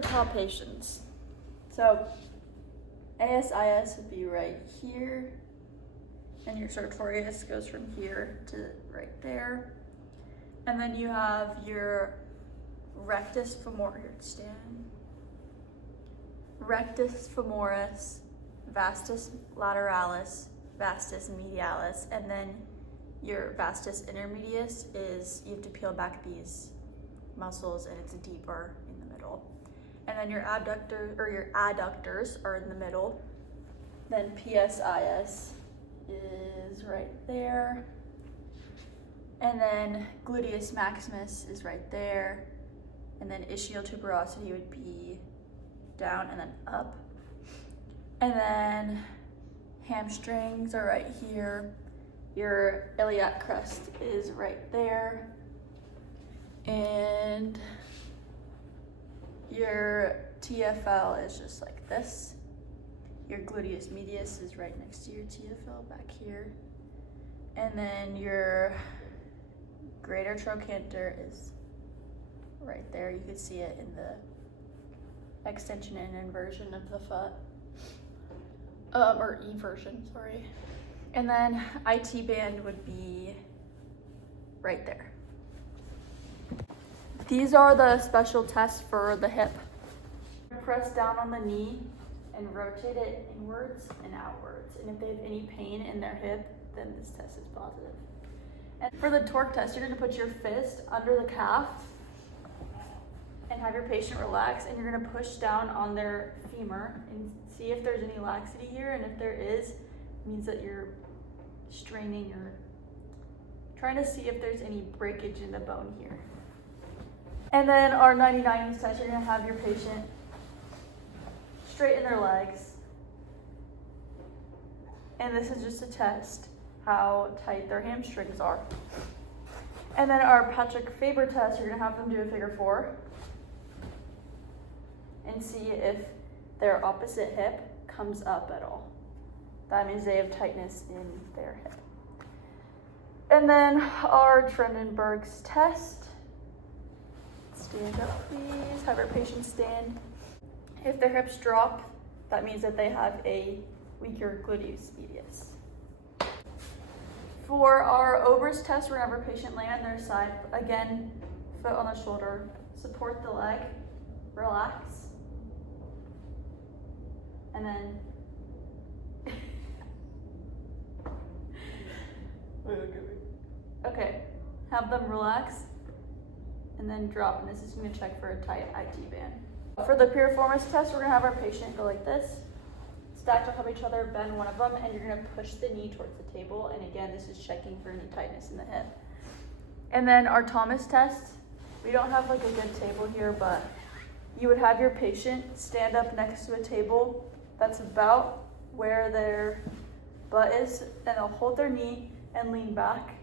the palpations. So ASIS would be right here, and your sartorius goes from here to right there. And then you have your rectus femoris, rectus femoris, vastus lateralis, vastus medialis, and then your vastus intermedius is, you have to peel back these muscles and it's deeper in the middle. And then your abductor or your adductors are in the middle. Then PSIS is right there. And then gluteus maximus is right there. And then ischial tuberosity would be down and then up. And then hamstrings are right here. Your iliac crest is right there. And your TFL is just like this. Your gluteus medius is right next to your TFL back here. And then your greater trochanter is right there. You can see it in the extension and inversion of the foot. Or eversion, sorry. And then IT band would be right there. These are the special tests for the hip. Press down on the knee and rotate it inwards and outwards. And if they have any pain in their hip, then this test is positive. And for the torque test, you're gonna put your fist under the calf and have your patient relax, and you're gonna push down on their femur and see if there's any laxity here, and if there is, it means that you're straining or trying to see if there's any breakage in the bone here. And then our 99 test, you're gonna have your patient straighten their legs. And this is just to test how tight their hamstrings are. And then our Patrick Faber test, you're gonna have them do a figure 4 and see if their opposite hip comes up at all. That means they have tightness in their hip. And then our Trendelenburg's test. Stand up, please. Have our patient stand. If their hips drop, that means that they have a weaker gluteus medius. For our Ober's test, we're gonna have our patient lay on their side. Again, foot on the shoulder. Support the leg. Relax. And then okay, have them relax and then drop, and this is going to check for a tight IT band. For the piriformis test, we're going to have our patient go like this, stacked on top of each other, bend one of them, and you're going to push the knee towards the table, and again, this is checking for any tightness in the hip. And then our Thomas test, we don't have like a good table here, but you would have your patient stand up next to a table that's about where their butt is, and they'll hold their knee and lean back.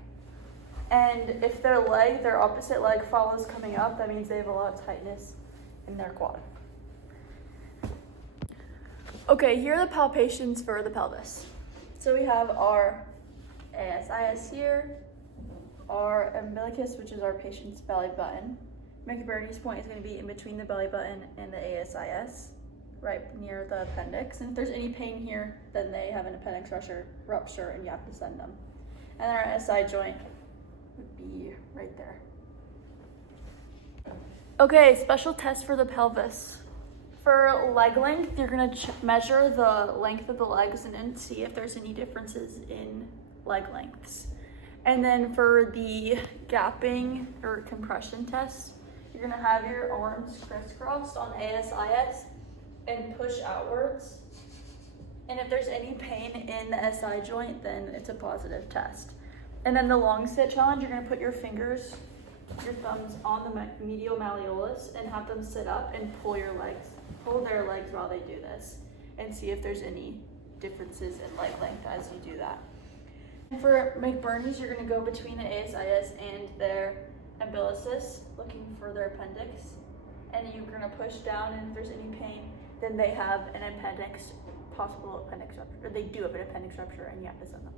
And if their leg, their opposite leg follows coming up, that means they have a lot of tightness in their quad. Okay, here are the palpations for the pelvis. So we have our ASIS here, our umbilicus, which is our patient's belly button. McBurney's point is going to be in between the belly button and the ASIS, right near the appendix. And if there's any pain here, then they have an appendix rupture and you have to send them. And then our SI joint would be right there. Okay, special test for the pelvis. For leg length, you're gonna measure the length of the legs and then see if there's any differences in leg lengths. And then for the gapping or compression test, you're gonna have your arms crisscrossed on ASIS and push outwards. And if there's any pain in the SI joint, then it's a positive test. And then the long sit challenge, you're gonna put your fingers, your thumbs on the medial malleolus and have them sit up and pull their legs while they do this and see if there's any differences in leg length as you do that. And for McBurney's, you're gonna go between the ASIS and their umbilicus, looking for their appendix. And you're gonna push down, and if there's any pain, then they have an appendix, possible appendix rupture, or they do have an appendix rupture and you have to send them.